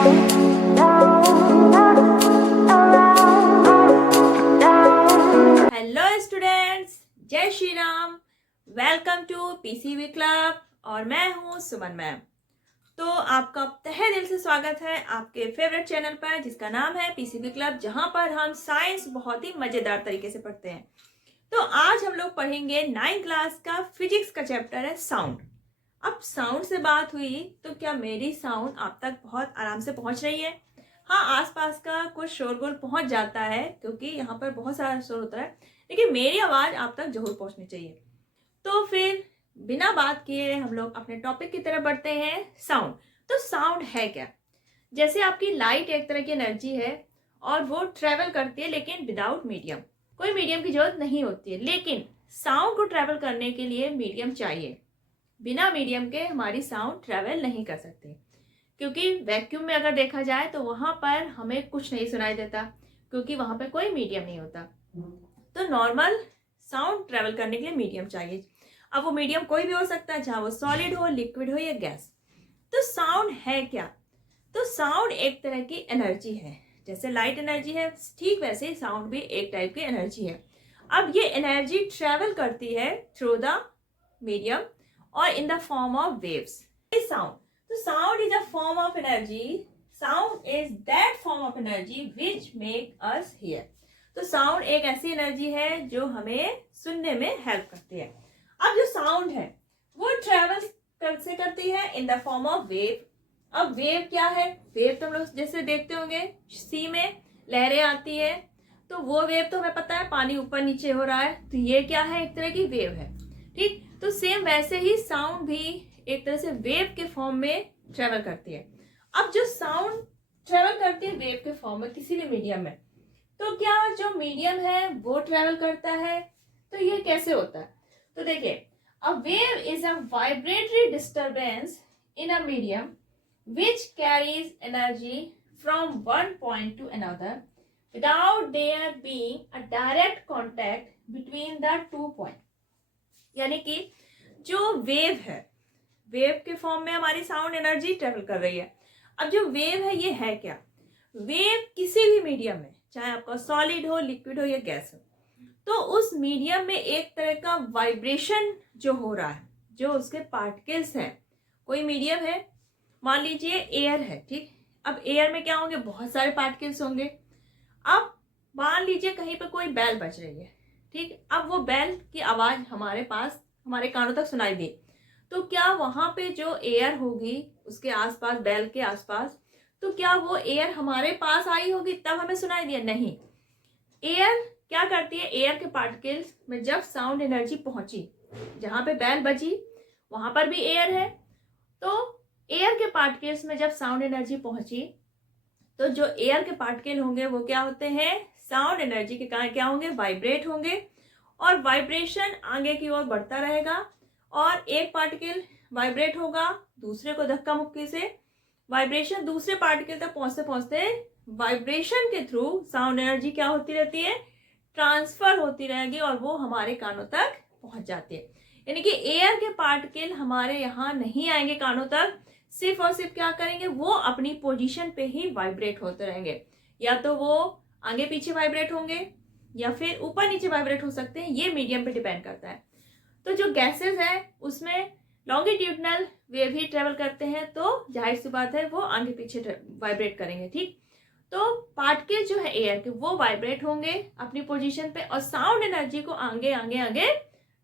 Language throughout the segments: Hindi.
हेलो स्टूडेंट्स, जय Shri Ram. Welcome to PCB club और मैं हूं सुमन मैम। तो आपका तहे दिल से स्वागत है आपके फेवरेट चैनल पर जिसका नाम है पीसीबी क्लब, जहां पर हम साइंस बहुत ही मजेदार तरीके से पढ़ते हैं। तो आज हम लोग पढ़ेंगे 9th क्लास का फिजिक्स का चैप्टर है साउंड। अब साउंड से बात हुई तो क्या मेरी साउंड आप तक बहुत आराम से पहुंच रही है? हाँ, आसपास का कुछ शोरगुल पहुंच जाता है क्योंकि यहाँ पर बहुत सारा शोर होता है, लेकिन मेरी आवाज आप तक जरूर पहुंचनी चाहिए। तो फिर बिना बात किए हम लोग अपने टॉपिक की तरफ बढ़ते हैं। साउंड। तो साउंड है क्या? जैसे आपकी लाइट एक तरह की एनर्जी है और वो ट्रेवल करती है लेकिन विदाउट मीडियम। कोई मीडियम की जरूरत नहीं होती है, लेकिन साउंड को ट्रेवल करने के लिए मीडियम चाहिए। बिना मीडियम के हमारी साउंड ट्रेवल नहीं कर सकती, क्योंकि वैक्यूम में अगर देखा जाए तो वहां पर हमें कुछ नहीं सुनाई देता क्योंकि वहां पर कोई मीडियम नहीं होता। तो नॉर्मल साउंड ट्रेवल करने के लिए मीडियम चाहिए। अब वो मीडियम कोई भी हो सकता है, चाहे वो सॉलिड हो, लिक्विड हो या गैस। तो साउंड है क्या? तो साउंड एक तरह की एनर्जी है। जैसे लाइट एनर्जी है, ठीक वैसे ही साउंड भी एक टाइप की एनर्जी है। अब ये एनर्जी ट्रेवल करती है थ्रू द मीडियम और in the form of waves. Sound, so sound is a form of energy. Sound is that form of energy which make us hear. तो साउंड एक ऐसी एनर्जी है जो हमें सुनने में हेल्प करती है। अब जो साउंड है वो ट्रेवल कैसे करती है? In the form of wave. अब वेव क्या है? वेव तो हम लोग जैसे देखते होंगे सी में लहरें आती है, तो वो वेव तो हमें पता है, पानी ऊपर नीचे हो रहा है, तो ये क्या है? एक तरह की वेव है। ठीक, तो सेम वैसे ही साउंड भी एक तरह से वेव के फॉर्म में ट्रेवल करती है। अब जो साउंड ट्रेवल करती है वेव के फॉर्म में किसी भी मीडियम में, तो क्या जो मीडियम है वो ट्रेवल करता है? तो ये कैसे होता है? तो देखिए, a wave is a vibratory disturbance in a medium which carries energy from one point to another without there being a direct contact between the two points. यानी कि जो वेव है, वेव के फॉर्म में हमारी साउंड एनर्जी ट्रेवल कर रही है। अब जो वेव है ये है क्या? वेव किसी भी मीडियम में, चाहे आपका सॉलिड हो, लिक्विड हो या गैस हो, तो उस मीडियम में एक तरह का वाइब्रेशन जो हो रहा है, जो उसके पार्टिकल्स हैं। कोई मीडियम है, मान लीजिए एयर है, ठीक। अब एयर में क्या होंगे? बहुत सारे पार्टिकल्स होंगे। अब मान लीजिए कहीं पर कोई बेल बज रही है, ठीक। अब वो बेल की आवाज हमारे पास, हमारे कानों तक सुनाई दी, तो क्या वहां पे जो एयर होगी उसके आसपास, बेल के आसपास, तो क्या वो एयर हमारे पास आई होगी तब हमें सुनाई दिया? नहीं। एयर क्या करती है? एयर के पार्टिकल्स में जब साउंड एनर्जी पहुंची, जहां पे बेल बजी वहां पर भी एयर है, तो एयर के पार्टिकल्स में जब साउंड एनर्जी पहुंची तो जो एयर के पार्टिकल होंगे वो क्या होते हैं? साउंड एनर्जी के कारण क्या होंगे? वाइब्रेट होंगे, और वाइब्रेशन आगे की ओर बढ़ता रहेगा, और एक पार्टिकल वाइब्रेट होगा, दूसरे को धक्का मुक्की से वाइब्रेशन दूसरे पार्टिकल तक पहुंचते पहुंचते वाइब्रेशन के थ्रू साउंड एनर्जी क्या होती रहती है? ट्रांसफर होती रहेगी और वो हमारे कानों तक पहुंच जाती है। यानी कि एयर के पार्टिकल हमारे यहाँ नहीं आएंगे कानों तक, सिर्फ और सिर्फ क्या करेंगे? वो अपनी पोजीशन पे ही वाइब्रेट होते रहेंगे। या तो वो आगे पीछे वाइब्रेट होंगे या फिर ऊपर नीचे वाइब्रेट हो सकते हैं, ये मीडियम पे डिपेंड करता है। तो जो गैसेस है उसमें लॉन्गिट्यूडनल वेव ही ट्रेवल करते हैं, तो जाहिर सी बात है वो आगे पीछे वाइब्रेट करेंगे, ठीक। तो पार्टिकल जो है एयर के वो वाइब्रेट होंगे अपनी पोजीशन पे, और साउंड एनर्जी को आगे आगे आगे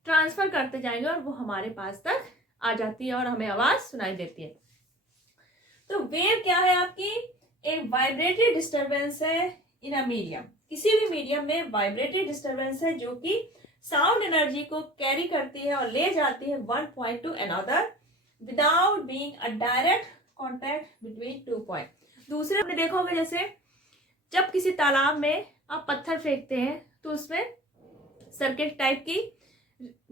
ट्रांसफर करते जाएंगे और वो हमारे पास तक आ जाती है और हमें आवाज सुनाई देती है। तो वेव क्या है आपकी? एक वाइब्रेटरी डिस्टरबेंस है इन अ मीडियम। किसी भी मीडियम में वाइब्रेटरी डिस्टरबेंस है जो कि साउंड एनर्जी को कैरी करती है और ले जाती है one point two another without being a direct contact between two point. दूसरे आपने देखा होगा, जैसे जब किसी तालाब में आप पत्थर फेंकते हैं तो उसमें सर्किट टाइप की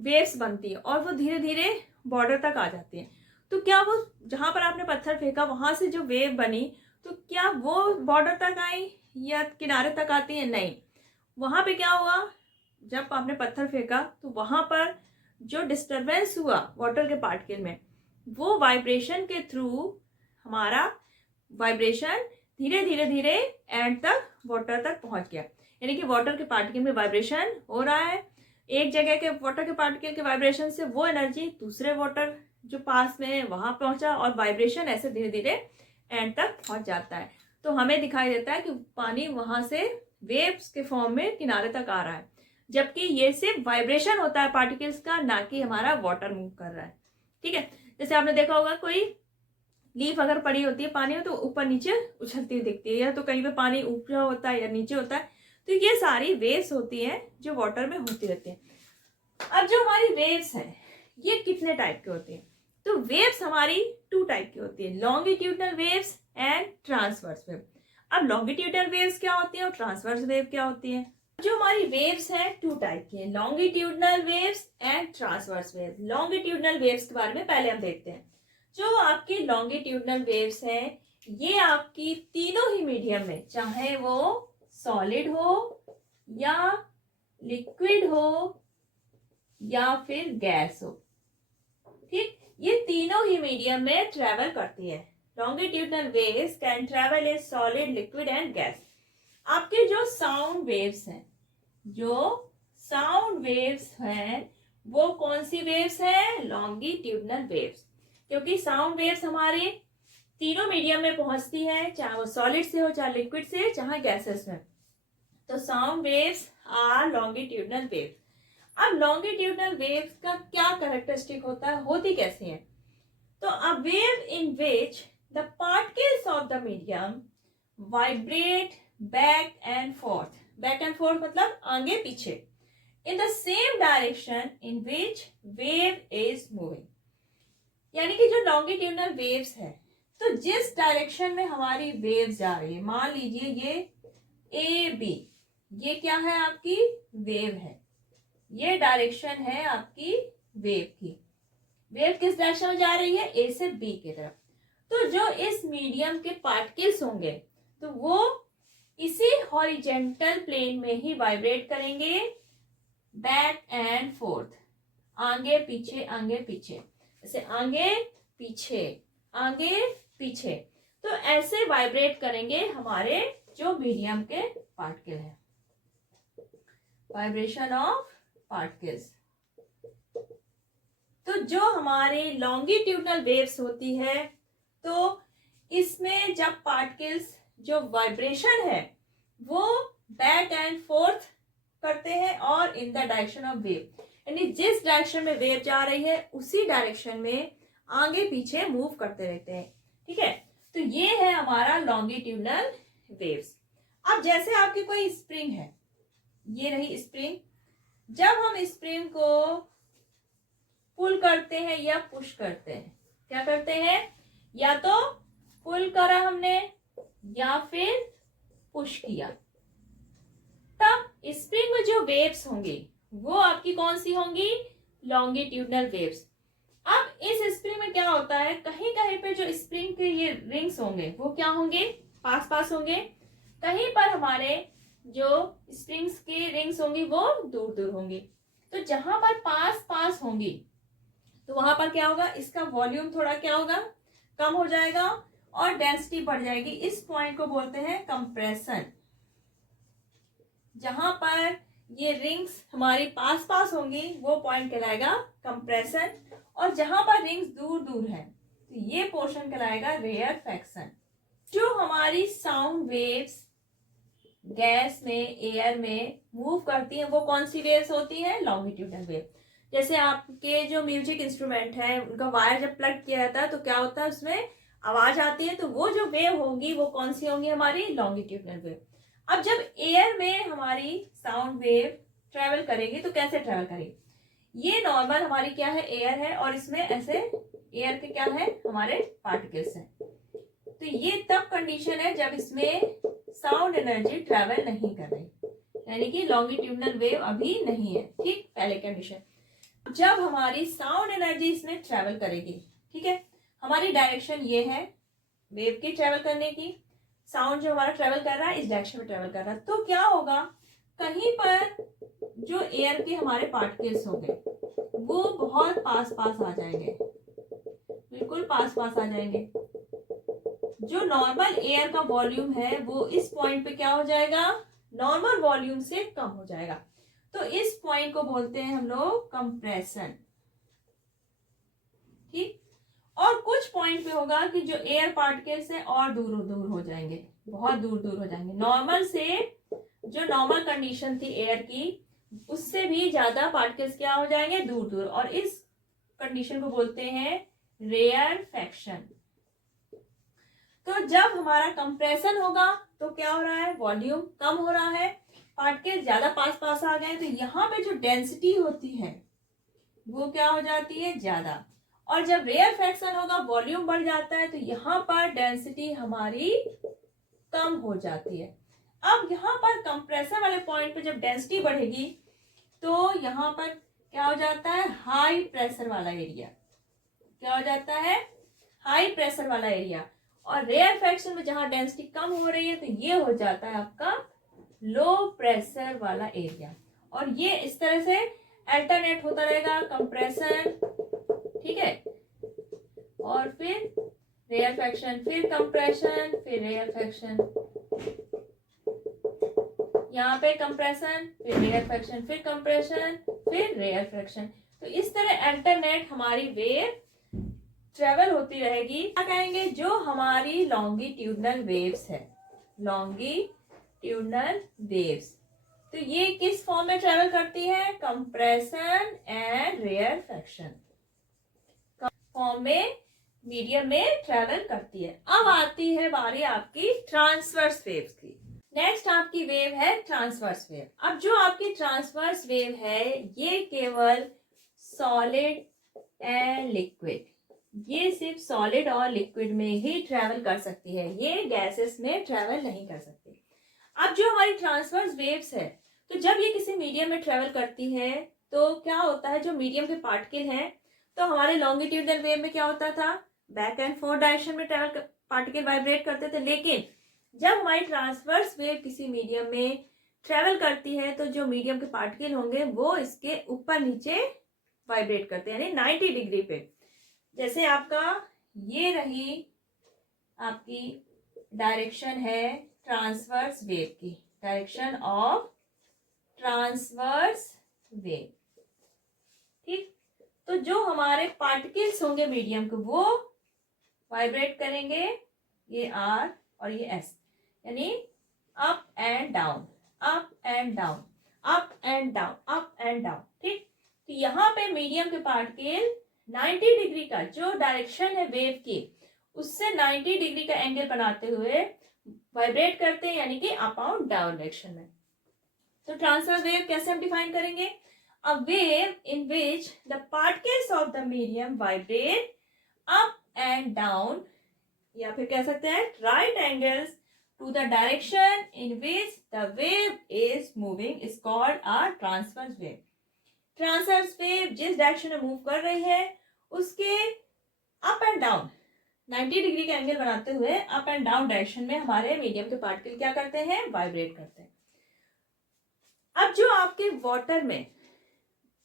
वेव्स बनती है और वो धीरे धीरे बॉर्डर तक आ जाती है। तो क्या वो जहां पर आपने पत्थर फेंका वहां से जो वेव बनी, तो क्या वो बॉर्डर तक आई या किनारे तक आती है? नहीं। वहां पे क्या हुआ? जब आपने पत्थर फेंका तो वहां पर जो डिस्टरबेंस हुआ वाटर के पार्टिकल में, वो वाइब्रेशन के थ्रू हमारा वाइब्रेशन धीरे धीरे धीरे एंड तक वाटर तक पहुंच गया, यानी कि वाटर के पार्टिकल में वाइब्रेशन हो रहा है। एक जगह के वाटर के पार्टिकल के वाइब्रेशन से वो एनर्जी दूसरे वाटर जो पास में है वहां पहुंचा, और वाइब्रेशन ऐसे धीरे धीरे एंड तक पहुंच जाता है। तो हमें दिखाई देता है कि पानी वहां से वेव्स के फॉर्म में किनारे तक आ रहा है, जबकि ये सिर्फ वाइब्रेशन होता है पार्टिकल्स का, ना कि हमारा वाटर मूव कर रहा है। ठीक है, जैसे आपने देखा होगा कोई लीफ अगर पड़ी होती है पानी में तो ऊपर नीचे उछलती हुई दिखती है, या तो कहीं पे पानी ऊपर होता है या नीचे होता है। तो ये सारी वेव्स होती हैं जो वाटर में होती रहती हैं। अब जो हमारी वेव्स हैं ये कितने टाइप की होती हैं? तो वेव्स हमारी 2 टाइप की होती है, longitudinal waves and transverse wave. अब लॉन्गिट्यूडनल वेव्स क्या होती है और ट्रांसवर्स वेव क्या होती है? जो हमारी वेव्स हैं 2 टाइप की हैं, longitudinal waves and transverse waves. Longitudinal waves के बारे में पहले हम देखते हैं। जो आपकी लॉन्गिट्यूडनल वेव्स हैं ये आपकी तीनों ही मीडियम में, चाहे वो सॉलिड हो या लिक्विड हो या फिर गैस हो, ठीक, ये तीनों ही मीडियम में ट्रेवल करती है। Longitudinal waves can travel in solid, liquid and gas. आपके जो साउंड वेव्स हैं, जो साउंड वेव्स हैं वो कौन सी वेव्स हैं? लॉन्गिट्यूडनल वेव्स, क्योंकि साउंड वेव्स हमारे तीनों मीडियम में पहुंचती है, चाहे वो सॉलिड से हो, चाहे लिक्विड से, चाहे गैसेस में। तो sound waves are longitudinal waves. अब लॉन्गिट्यूडनल वेव्स का क्या कैरेक्टरिस्टिक होता है, होती कैसी है? तो a wave in which the particles of the medium vibrate back and forth. Back and forth मतलब आगे पीछे, in the same direction in which wave is moving. यानी कि जो लॉन्गिट्यूडनल वेव्स है, तो जिस डायरेक्शन में हमारी वेव्स जा रही है, मान लीजिए ये ए बी, ये क्या है? आपकी वेव है, ये डायरेक्शन है आपकी वेव की। वेव किस डायरेक्शन में जा रही है? ए से बी की तरफ। तो जो इस मीडियम के पार्टिकल्स होंगे तो वो इसी हॉरिजेंटल प्लेन में ही वाइब्रेट करेंगे, बैक एंड फोर्थ, आगे पीछे आगे पीछे, जैसे आगे पीछे आगे पीछे। तो ऐसे वाइब्रेट करेंगे हमारे जो मीडियम के पार्टिकल है, वाइब्रेशन ऑफ पार्टिकल्स। तो जो हमारे लॉन्गिट्यूडनल वेव्स होती है, तो इसमें जब पार्टिकल्स जो वाइब्रेशन है वो बैक एंड फोर्थ करते हैं और in the direction of wave, यानी जिस डायरेक्शन में वेव जा रही है उसी डायरेक्शन में आगे पीछे मूव करते रहते हैं। ठीक है, तो ये है हमारा लॉन्गिट्यूडनल वेव्स। अब जैसे आपकी कोई स्प्रिंग है, ये रही स्प्रिंग, जब हम स्प्रिंग को पुल करते हैं या पुश करते हैं, क्या करते हैं? या तो पुल करा हमने या फिर पुश किया, तब स्प्रिंग में जो वेव्स होंगी वो आपकी कौन सी होंगी? Longitudinal waves. अब इस स्प्रिंग में क्या होता है, कहीं कहीं पे जो स्प्रिंग के ये रिंग्स होंगे वो क्या होंगे? पास पास होंगे। कहीं पर हमारे जो स्प्रिंग्स के रिंग्स होंगी वो दूर दूर होंगी। तो जहां पर पास पास होंगी तो वहां पर क्या होगा? इसका वॉल्यूम थोड़ा क्या होगा? कम हो जाएगा और डेंसिटी बढ़ जाएगी। इस पॉइंट को बोलते हैं कंप्रेशन। जहां पर ये रिंग्स हमारी पास पास होंगी वो पॉइंट कहलाएगा कंप्रेशन, और जहां पर रिंग्स दूर दूर है तो ये पोर्शन कहलाएगा रेयरफेक्शन। जो हमारी साउंड वेव्स गैस में, एयर में मूव करती हैं वो कौन सी वेव्स होती हैं? Longitudinal wave. जैसे आपके जो म्यूजिक इंस्ट्रूमेंट है उनका वायर जब प्लग किया जाता है तो क्या होता है? उसमें आवाज आती है, तो वो जो वेव होंगी वो कौन सी होंगी? हमारी लॉन्गिट्यूडनल वेव। अब जब एयर में हमारी साउंड वेव ट्रेवल करेगी तो कैसे ट्रेवल करेगी? ये नॉर्मल हमारी क्या है? एयर है, और इसमें ऐसे एयर के क्या है? हमारे पार्टिकल्स हैं। तो ये तब कंडीशन है जब इसमें साउंड एनर्जी ट्रेवल नहीं कर रही, यानी कि लॉन्गिट्यूडनल वेव अभी नहीं है। ठीक, पहले कंडीशन। जब हमारी साउंड एनर्जी इसमें ट्रेवल करेगी, ठीक है, हमारी डायरेक्शन ये है वेव की ट्रेवल करने की, साउंड जो हमारा ट्रेवल कर रहा है इस डायरेक्शन में ट्रेवल कर रहा है, तो क्या होगा? कहीं पर जो एयर के हमारे पार्टिकल्स होंगे वो बहुत पास पास आ जाएंगे, बिल्कुल पास पास आ जाएंगे। जो नॉर्मल एयर का वॉल्यूम है वो इस पॉइंट पे क्या हो जाएगा, नॉर्मल वॉल्यूम से कम हो जाएगा। तो इस पॉइंट को बोलते हैं हम लोग कंप्रेशन। ठीक। और कुछ पॉइंट पे होगा कि जो एयर पार्टिकल्स है और दूर दूर हो जाएंगे, बहुत दूर दूर हो जाएंगे। नॉर्मल से, जो नॉर्मल कंडीशन थी एयर की, उससे भी ज्यादा पार्टिकल्स क्या हो जाएंगे, दूर दूर। और इस कंडीशन को बोलते हैं रेयरफेक्शन। तो जब हमारा कंप्रेशन होगा तो क्या हो रहा है, वॉल्यूम कम हो रहा है, पार्टिकल ज्यादा पास पास आ गए, तो यहाँ पे जो डेंसिटी होती है वो क्या हो जाती है, ज्यादा। और जब रेयरफेक्शन होगा, वॉल्यूम बढ़ जाता है, तो यहाँ पर डेंसिटी हमारी कम हो जाती है। अब यहाँ पर कंप्रेसर वाले पॉइंट पे जब डेंसिटी बढ़ेगी तो यहाँ पर क्या हो जाता है, हाई प्रेशर वाला एरिया। क्या हो जाता है, हाई प्रेशर वाला एरिया। और रेयरफेक्शन में जहां डेंसिटी कम हो रही है तो ये हो जाता है आपका लो प्रेशर वाला एरिया। और ये इस तरह से अल्टरनेट होता रहेगा, कंप्रेशन, ठीक है, और फिर रेयरफेक्शन, फिर कंप्रेशन, फिर रेयरफेक्शन, यहाँ पे कंप्रेशन, फिर रेयरफेक्शन, फिर कंप्रेशन, फिर रेयरफेक्शन। तो इस तरह अल्टरनेट हमारी वेव ट्रेवल होती रहेगी। क्या कहेंगे, जो हमारी लॉन्गिट्यूडनल वेव्स है, लॉन्गिट्यूडनल वेव्स, तो ये किस फॉर्म में ट्रेवल करती है, कंप्रेशन एंड रेयरफेक्शन फॉर्म में, मीडियम में ट्रेवल करती है। अब आती है बारी आपकी ट्रांसवर्स वेव्स की। नेक्स्ट आपकी वेव है ट्रांसवर्स वेव। अब जो आपकी ट्रांसवर्स वेव है ये केवल सॉलिड एंड लिक्विड, ये सिर्फ सॉलिड और लिक्विड में ही ट्रेवल कर सकती है, ये गैसेस में ट्रेवल नहीं कर सकती। अब जो हमारी ट्रांसवर्स वेव्स है, तो जब ये किसी मीडियम में ट्रेवल करती है तो क्या होता है, जो मीडियम के पार्टिकल हैं, तो हमारे लॉन्गिट्यूडनल वेव में क्या होता था, बैक एंड फोर्थ डायरेक्शन में ट्रेवल पार्टिकल वाइब्रेट करते थे। लेकिन जब हमारी ट्रांसवर्स वेव किसी मीडियम में ट्रेवल करती है तो जो मीडियम के पार्टिकल होंगे वो इसके ऊपर नीचे वाइब्रेट करते हैं, यानी 90 डिग्री पे। जैसे आपका ये रही आपकी डायरेक्शन है ट्रांसवर्स वेव की, डायरेक्शन ऑफ ट्रांसवर्स वेव। ठीक। तो जो हमारे पार्टिकल्स होंगे मीडियम के वो वाइब्रेट करेंगे, ये आर और ये एस, यानी up and down, up and down, up and down, up and down. ठीक। तो यहाँ पे मीडियम के पार्टिकल 90 डिग्री का जो डायरेक्शन है वेव की, उससे 90 डिग्री का एंगल बनाते हुए वाइब्रेट करते हैं, यानी कि अप और डाउन डायरेक्शन में। तो ट्रांसवर्स वेव कैसे हम डिफाइन करेंगे, a wave in which the particles of the medium vibrate up and down, या फिर कह सकते हैं right angles to the direction in which the wave is moving is called a transverse wave. Transverse wave जिस डायरेक्शन में मूव कर रही है उसके अप एंड डाउन 90 डिग्री का एंगल बनाते हुए अप एंड डाउन डायरेक्शन में हमारे मीडियम के पार्टिकल क्या करते हैं, वाइब्रेट करते हैं। अब जो आपके वाटर में,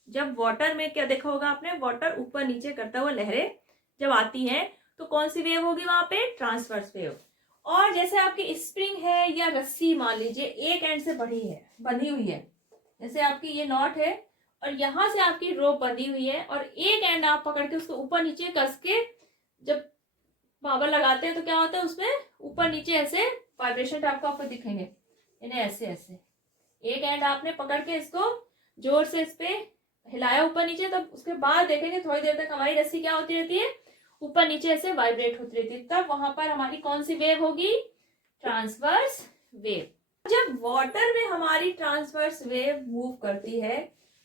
जब वाटर में क्या देखा होगा आपने, वाटर ऊपर नीचे करता हुआ लहरें जब आती हैं तो कौन सी वेव होगी वहां पे, ट्रांसवर्स वेव। और जैसे आपकी स्प्रिंग है या रस्सी मान लीजिए एक एंड से बंधी हुई है, जैसे आपकी ये नॉट है और यहां से आपकी रोप बंधी हुई है और एक एंड आप पकड़ के उसको ऊपर नीचे कस के जब पावर लगाते हैं तो क्या होता है, उसमें ऊपर नीचे ऐसे वाइब्रेशन आपको दिखेंगे, इन्हें ऐसे ऐसे एक एंड आपने पकड़ के इसको जोर से इस पे हिलाया ऊपर नीचे, तब उसके बाद देखेंगे थोड़ी देर तक हमारी रस्सी क्या होती रहती है, ऊपर नीचे ऐसे वाइब्रेट होती रहती है, तब वहां पर हमारी कौन सी वेव होगी, ट्रांसवर्स वेव। जब वाटर में हमारी ट्रांसवर्स वेव मूव करती है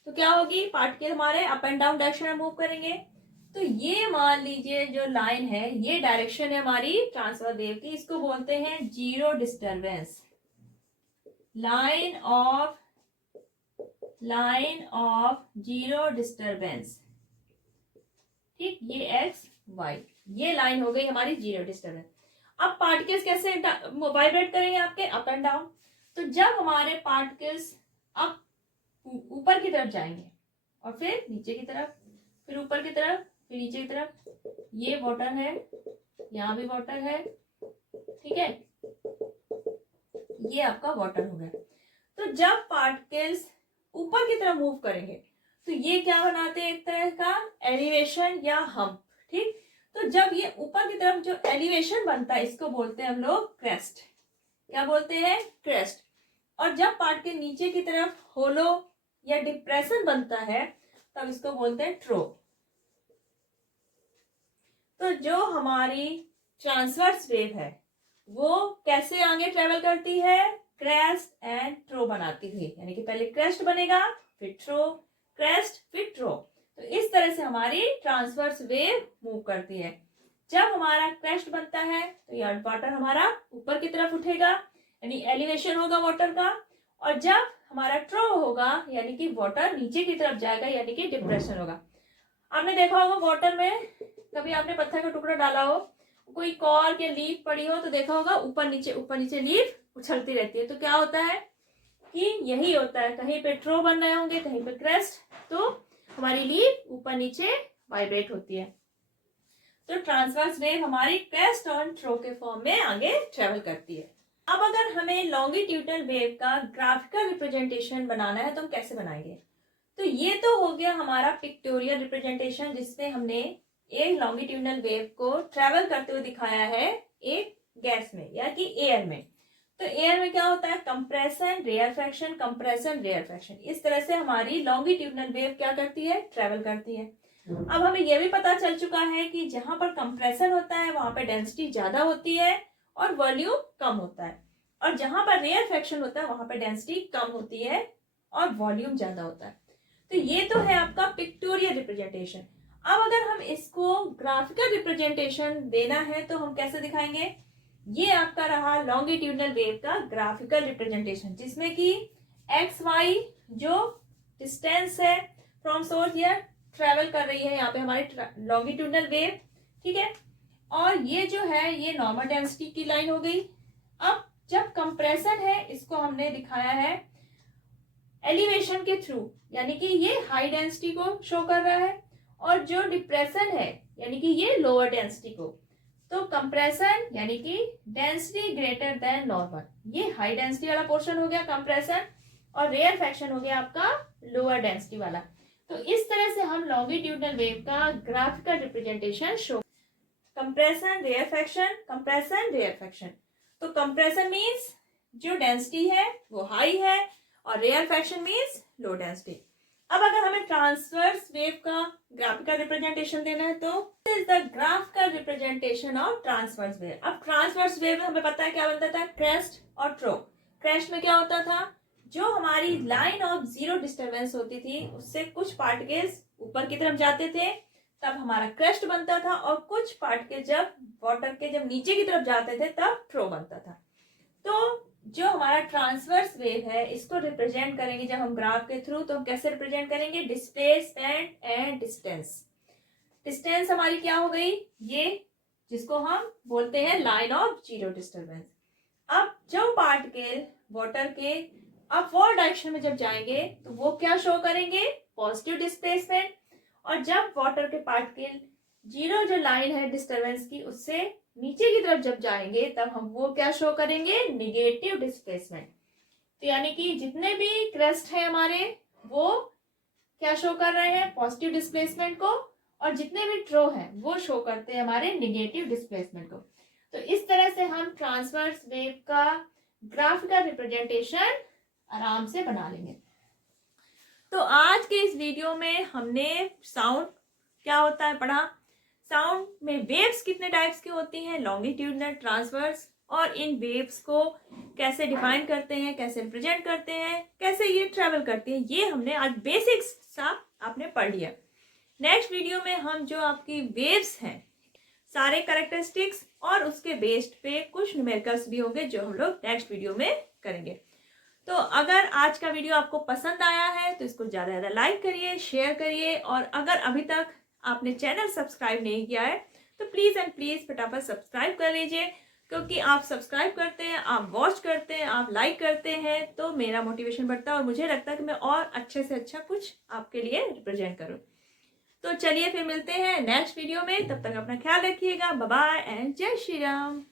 तो क्या होगी, पार्टिकल हमारे अप एंड डाउन डायरेक्शन में मूव करेंगे। तो ये मान लीजिए जो लाइन है ये डायरेक्शन है हमारी ट्रांसवर्स वेव की, इसको बोलते हैं zero disturbance, line of zero disturbance. ठीक, ये एक्स वाई, ये लाइन हो गई हमारी जीरो डिस्टर्बेंस। अब पार्टिकल्स कैसे वाइब्रेट करेंगे आपके, अप एंड डाउन। तो जब हमारे पार्टिकल्स अप ऊपर की तरफ जाएंगे और फिर नीचे की तरफ, फिर ऊपर की तरफ, फिर नीचे की तरफ, ये वाटर है, यहाँ भी वाटर है, ठीक है, ये आपका वाटर हो गया। तो जब पार्टिकल्स ऊपर की तरफ मूव करेंगे तो ये क्या बनाते हैं, एक तरह का एलिवेशन या हम्प। ठीक, तो जब ये ऊपर की तरफ जो एलिवेशन बनता है इसको बोलते हैं हम लोग क्रेस्ट। क्या बोलते हैं, क्रेस्ट। और जब पार्टिकल नीचे की तरफ होलो या डिप्रेशन बनता है तब इसको बोलते हैं ट्रो। तो जो हमारी ट्रांसवर्स वेव है वो कैसे आगे ट्रेवल करती है, क्रेस्ट एंड ट्रो बनाती हुई, यानी कि पहले क्रेस्ट बनेगा फिर ट्रो, क्रेस्ट फिर ट्रो। तो इस तरह से हमारी ट्रांसवर्स वेव मूव करती है। जब हमारा क्रेस्ट बनता है तो यह वाटर हमारा ऊपर की तरफ उठेगा, यानी एलिवेशन होगा वाटर का। और जब हमारा ट्रो होगा यानी कि वाटर नीचे की तरफ जाएगा, यानी कि डिप्रेशन होगा। आपने देखा होगा वाटर में कभी आपने पत्थर का टुकड़ा डाला हो, कोई कॉर्क या लीफ पड़ी हो तो देखा होगा ऊपर नीचे लीफ उछलती रहती है। तो क्या होता है कि यही होता है, कहीं पे ट्रो बन रहे होंगे कहीं पे क्रेस्ट, तो हमारी लीफ ऊपर नीचे वाइब्रेट होती है। तो ट्रांसवर्स वेव हमारी क्रेस्ट और ट्रो के फॉर्म में आगे ट्रेवल करती है। अब अगर हमें लॉन्गिट्यूडनल वेव का ग्राफिकल रिप्रेजेंटेशन बनाना है तो हम कैसे बनाएंगे। तो ये तो हो गया हमारा पिक्टोरियल रिप्रेजेंटेशन, जिसमें हमने एक लॉन्गिट्यूडनल वेव को ट्रेवल करते हुए दिखाया है एक गैस में या कि एयर में। तो एयर में क्या होता है, कंप्रेशन रेयरफेक्शन, कंप्रेशन रेयरफेक्शन। इस तरह से हमारी लॉन्गिट्यूडनल वेव क्या करती है, ट्रेवल करती है। अब हमें यह भी पता चल चुका है कि जहां पर कंप्रेशन होता है वहां पर डेंसिटी ज्यादा होती है और वॉल्यूम कम होता है, और जहां पर रेयरफेक्शन होता है वहां पर डेंसिटी कम होती है और वॉल्यूम ज्यादा होता है। तो ये तो है आपका पिक्टोरियल रिप्रेजेंटेशन। अब अगर हम इसको ग्राफिकल रिप्रेजेंटेशन देना है तो हम कैसे दिखाएंगे। ये आपका रहा लॉन्गिट्यूडनल वेव का ग्राफिकल रिप्रेजेंटेशन, जिसमें कि एक्स वाई जो डिस्टेंस है फ्रॉम सोर्स या ट्रेवल कर रही है यहाँ पे हमारी लॉन्गिट्यूडनल वेव, ठीक है। और ये जो है ये नॉर्मल डेंसिटी की लाइन हो गई। अब जब कंप्रेशन है इसको हमने दिखाया है एलिवेशन के थ्रू, यानी कि ये हाई डेंसिटी को शो कर रहा है, और जो डिप्रेशन है यानी कि ये लोअर डेंसिटी को। तो कंप्रेशन यानी कि डेंसिटी ग्रेटर देन नॉर्मल, ये हाई डेंसिटी वाला पोर्शन हो गया कंप्रेशन, और रेयरफेक्शन हो गया आपका लोअर डेंसिटी वाला। तो इस तरह से हम लॉन्गिट्यूडनल वेव का graphical representation show, compression rarefaction, compression rarefaction. तो कंप्रेशन मींस जो डेंसिटी है वो हाई है और रेयरफेक्शन मींस लो डेंसिटी। अब अगर हमें ट्रांसवर्स वेव का ग्राफिकल रिप्रेजेंटेशन देना है तो this is the graphical representation of transverse wave. अब ट्रांसवर्स वेव में हमें पता है क्या बनता था, क्रेस्ट और ट्रो। क्रेस्ट में क्या होता था, जो हमारी लाइन ऑफ जीरो डिस्टर्बेंस होती थी उससे कुछ पार्टिकल्स ऊपर की तरफ जाते थे तब हमारा क्रेस्ट बनता था, और कुछ पार्टिकल जब वाटर के जब नीचे की तरफ जाते थे तब ट्रो बनता था। तो जो हमारा ट्रांसवर्स वेव है इसको रिप्रेजेंट करेंगे जब हम ग्राफ के थ्रू, तो हम कैसे रिप्रेजेंट करेंगे, डिस्प्लेसमेंट एंड डिस्टेंस। डिस्टेंस हमारी क्या हो गई, ये जिसको हम बोलते हैं लाइन ऑफ जीरो डिस्टर्बेंस। अब जो पार्टिकल वाटर के अपवर्ड डायरेक्शन में जब जाएंगे तो वो क्या शो करेंगे, पॉजिटिव डिस्प्लेसमेंट, और जब वाटर के पार्टिकल जीरो जो लाइन है डिस्टर्बेंस की उससे नीचे की तरफ जब जाएंगे तब हम वो क्या शो करेंगे, निगेटिव डिस्प्लेसमेंट। तो यानी कि जितने भी क्रेस्ट है हमारे वो क्या शो कर रहे हैं, पॉजिटिव डिस्प्लेसमेंट को, और जितने भी ट्रो हैं वो शो करते हैं हमारे निगेटिव डिस्प्लेसमेंट को। तो इस तरह से हम ट्रांसवर्स वेव का ग्राफिकल रिप्रेजेंटेशन आराम से बना लेंगे। तो आज के इस वीडियो में हमने साउंड क्या होता है पढ़ा, साउंड में वेव्स कितने टाइप्स की होती हैं, लॉन्गिट्यूडनल, ट्रांसवर्स, और इन वेव्स को कैसे डिफाइन करते हैं, कैसे रिप्रेजेंट करते हैं, कैसे ये ट्रेवल करती हैं, ये हमने आज बेसिक्स सा आपने पढ़ लिया। नेक्स्ट वीडियो में हम जो आपकी वेव्स हैं सारे कैरेक्टरिस्टिक्स और उसके बेस्ड पे कुछ न्यूमेरिकल्स भी होंगे जो हम लोग नेक्स्ट वीडियो में करेंगे। तो अगर आज का वीडियो आपको पसंद आया है तो इसको ज़्यादा से ज़्यादा लाइक करिए, शेयर करिए, और अगर अभी तक आपने चैनल सब्सक्राइब नहीं किया है तो प्लीज़ एंड प्लीज़ फटाफट सब्सक्राइब कर लीजिए, क्योंकि आप सब्सक्राइब करते हैं, आप वॉच करते हैं, आप लाइक करते हैं तो मेरा मोटिवेशन बढ़ता है और मुझे लगता है कि मैं और अच्छे से अच्छा कुछ आपके लिए रिप्रेजेंट करूँ। तो चलिए फिर मिलते हैं नेक्स्ट वीडियो में, तब तक अपना ख्याल रखिएगा, बाय बाय एंड जय श्री राम।